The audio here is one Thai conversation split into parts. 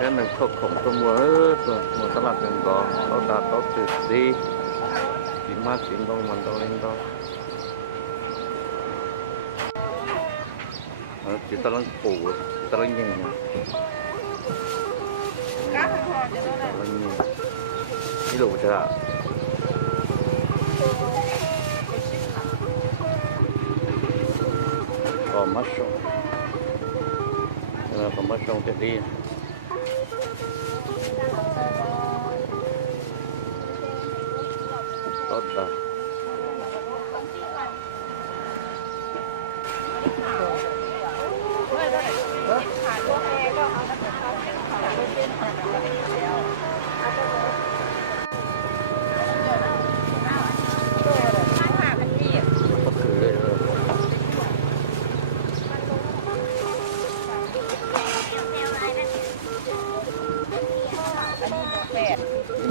cái này không khổng tôi mua hết rồi mua tao làm đừng có tao đã tao tự đi chỉ mà chỉ đông mình tao lên đó chỉ tao đang phủ tao đang nhìn đang nhìn cái đồ chơi à còn mất sông còn mất sông để đi tốt rồi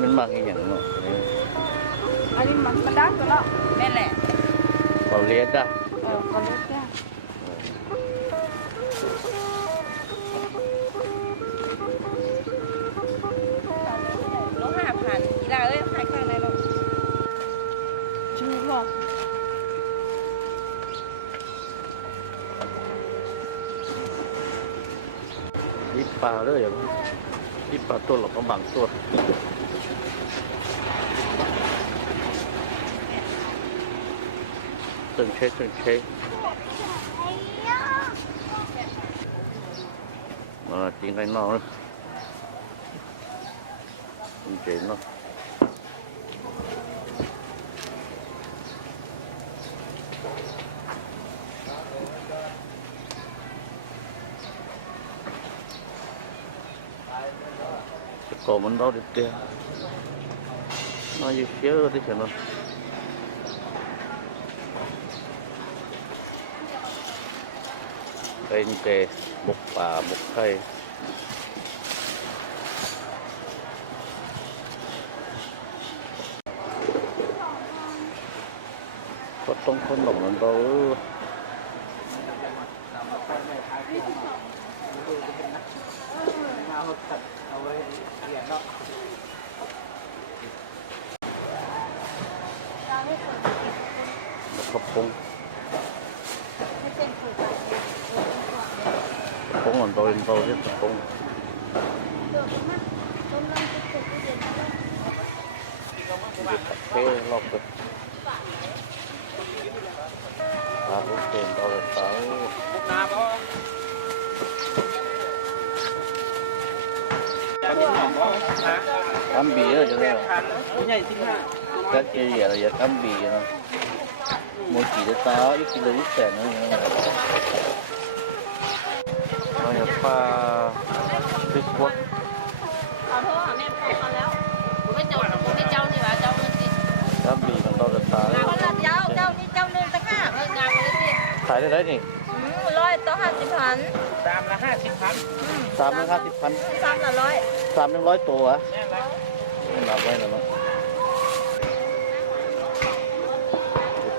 mình mang cái nhận nóอันนี้มันดับกันแล้วแม่แหละ còn liệt ra ก็เล็กจ้าลง5,000กีฬาเอ้ยขายข้างในลงชื่อหรอ ít pha nữa vậy ít pha tôi là có bằng tôi từng chế mà tiếng cái nó từng chế nó còn mình đâu được tiền nó như xíu thế chứ nó bên kề một bà một cây có trong con lồng mình đâu khóc bông bông làm tôi hết bông cái lọc được cũng tiền đâu là cam bì rồi chứ các cái gì là cam bì rồi một chỉ để to ít kilo ít tiền nữa nó nhập pha Facebook ขอโทษค่ะแม่พอแล้วผมไม่เจ้านี่หว่าเจ้านี่สิ cam bì bằng đâu là to คนละเจ้านี่เจ้านึงสักห้างานเลยสิ ขายได้ไหมนี่ 100ต่อ50,000 ตามละ50,000 350,000 3ละ100 300ตัวอ่ะนับไว้แล้วมั้ง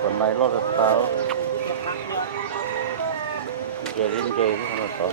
còn này lo được tao về đến về cái nó to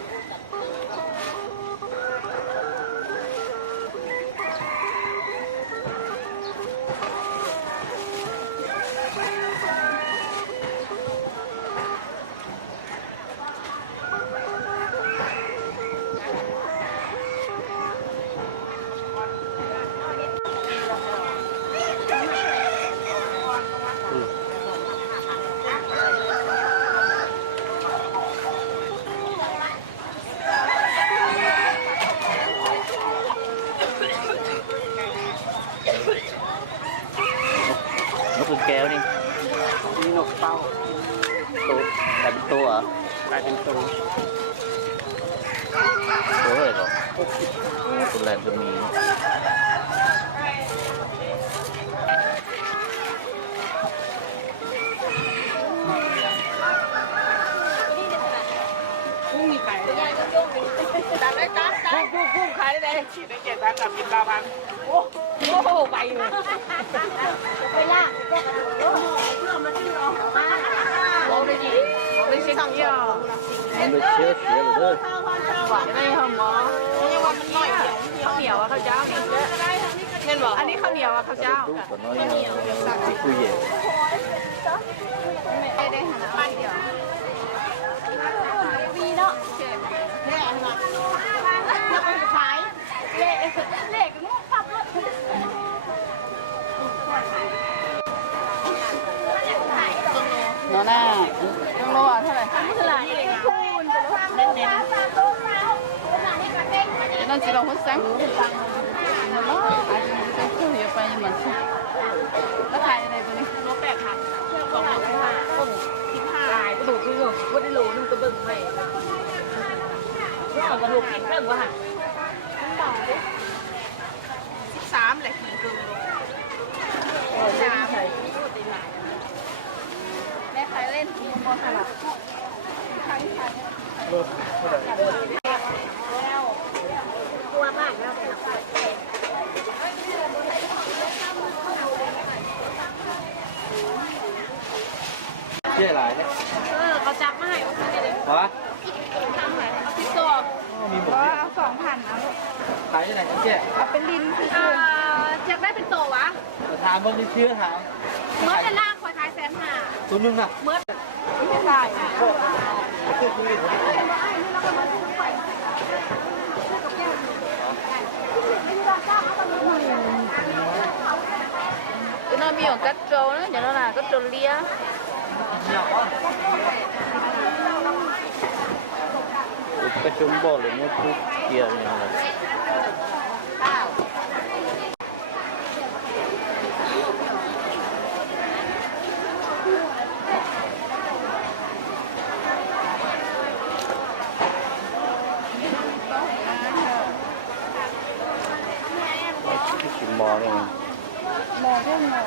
nó cứ kéo đi มีนกเป้า ตัวแต่เป็นตัวเหรอก ลายเป็นตัว ตัวอะไรหรอตัวแรงตัวมี กุ้งมีขายได้ไหม ตัดเลยตัดกุ้งขายได้เลย ขีดได้7,000กับ19,000 โอ้โหไปเลยไปย่างเพื่อมาซื้อเอาบอกเลยดิบอกเลยสิทำเยอะ มันไปเชื้อเสียเลย หวานไม่หอมหมอไม่ว่า มันหน่อยเดียวข้าวเหนียวอะข้าวเจ้านี่เห็นบอกอันนี้ข้าวเหนียวอะข้าวเจ้า ดูก่อนน้อยที่คุยเหย่ ไม่ได้หันไปเดียวมีเนาะแม่อันนั้นขายเละก็งงปั๊บเลย น้องหน้าต้องโลอ่ะเท่าไหร่ เท่าไหร่คูณเน้นๆ เดี๋ยวน้องจะลองหัวซังน้องอาจจะเป็นคู่เยอะไปยังมันแล้วขายอะไรตัวนี้ โล8,000 2โล15ต้น15ลายกระดูกคือว่าได้โลนึงก็เบิ่งไปเอากระดูกกินเบิ่งว่าหั่น13เลยขีดครึ่งโล3แม่ขายเล่นมีพอขนาดแล้วกลัวมากแล้วเจ๊หลายเนี่ย เขาจับมาให้โอเคเลย วะ ทำไหนเอาที่ตัว มีหมด เอา2,000เอาลูก ขายที่ไหนเจ๊ เอาเป็นลิ้นคืออยากได้เป็นโตวะ ถามมันมีเชื้อถาม เมื่อเป็นล่างคอยขาย150,000 ตัวนึงน่ะ เมื่อไม่ได้ค่ะ คือคุยกัน ตัวน้องมีของกัดโจนะเดี๋ยวน้องน่ะกัดโจเลีย กระชุมบ่อหรือมุดทุกเกียร์อย่างไร กินมอเลย มองเรื่องมอง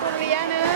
ตัวเลียเนอะ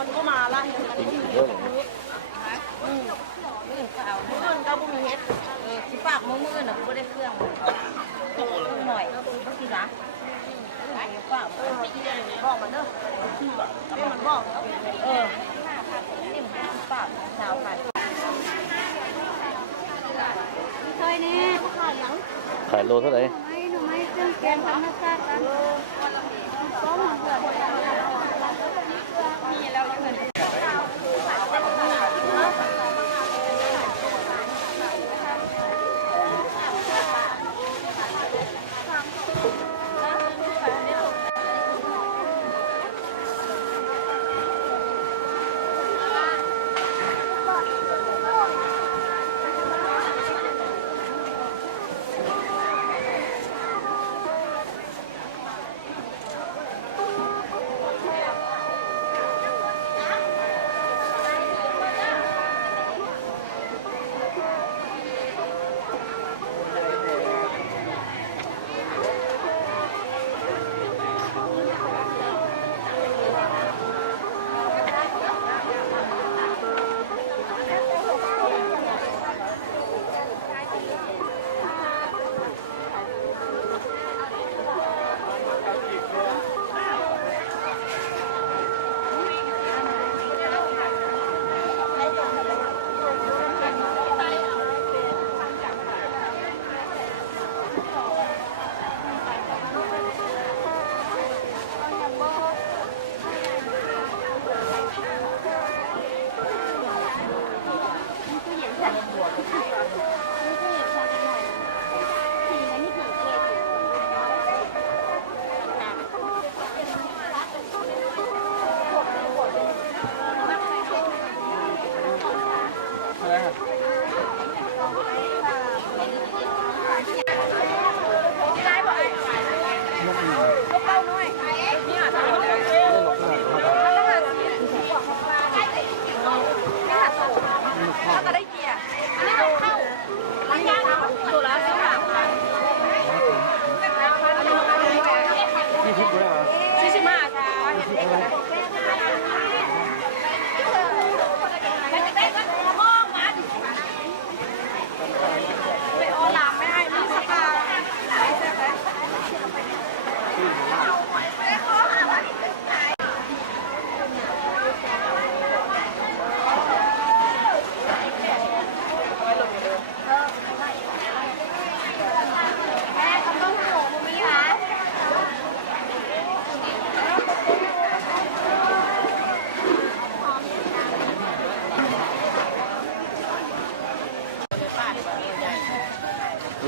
มันก็มาละ กินเยอะเลย มื้อก็เอามื้อก็บ่มีเฮ็ดสิฝากมื้อน่ะบ่ได้เครื่องหน่อยบ่สิละไปฝากบอกมันเด้อให้มันบอกนี่มันฝากสาวขายเคยแน่ขายหยัง ขายโลเท่าไหร่ ไม่หนูไม่ แกงธรรมชาตินะก็เหมือนกันมีแล้วยังไง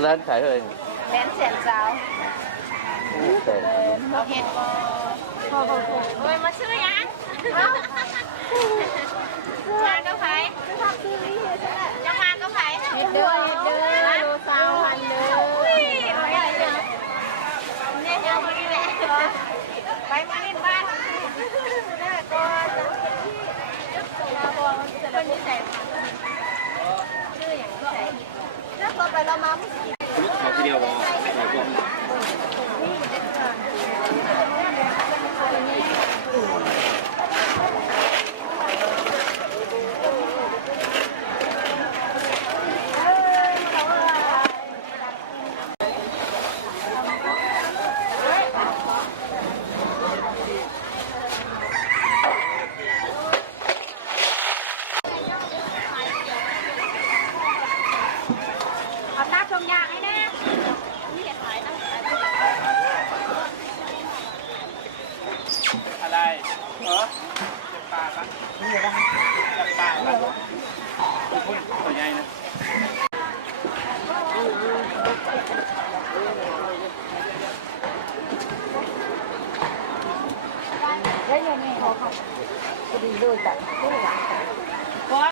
ร้านขายเท่าไหร่ แม่นเสียนเจ้า แต่ เราเห็นเฮ้ยมาซื้อยังมาก็ไผ่จะมาก็ไผ่เฮ็ดเด้อโลสาวพันเด้อเนี่ยเดี๋ยวมานี่แหละไปมาเล่นบ้านแม่ก่อนลาบองคนนี้ใส่ชื่ออย่างนี้ใส่แล้วพอไปเรามาไม่กิน เขาทีเดียวว่าใส่พวก เอาตาชมยางให้แน่นี่เห็นขายตั้ง อะไรเออจับปลาปะจับปลาปะตัวใหญ่นะ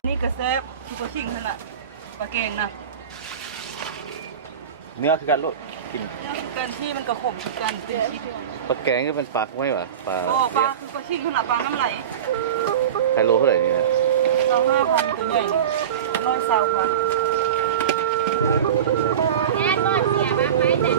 นี่กระแซบที่ตัวชิงนั่นแหละปลาเก่งนะ เนื้อคือการลดกิน กันที่มันกระขมคือกันเป็นชิ้น ปลาแกงก็เป็นปลาไม่หรอปลา โอ้ปลาคือตัวชิงขนาดปลาน้ำไหล ไคโลเท่าไหร่นี่นะ เรา5,000ตัวใหญ่120,000 แน่นอนเสียมาไหมแต่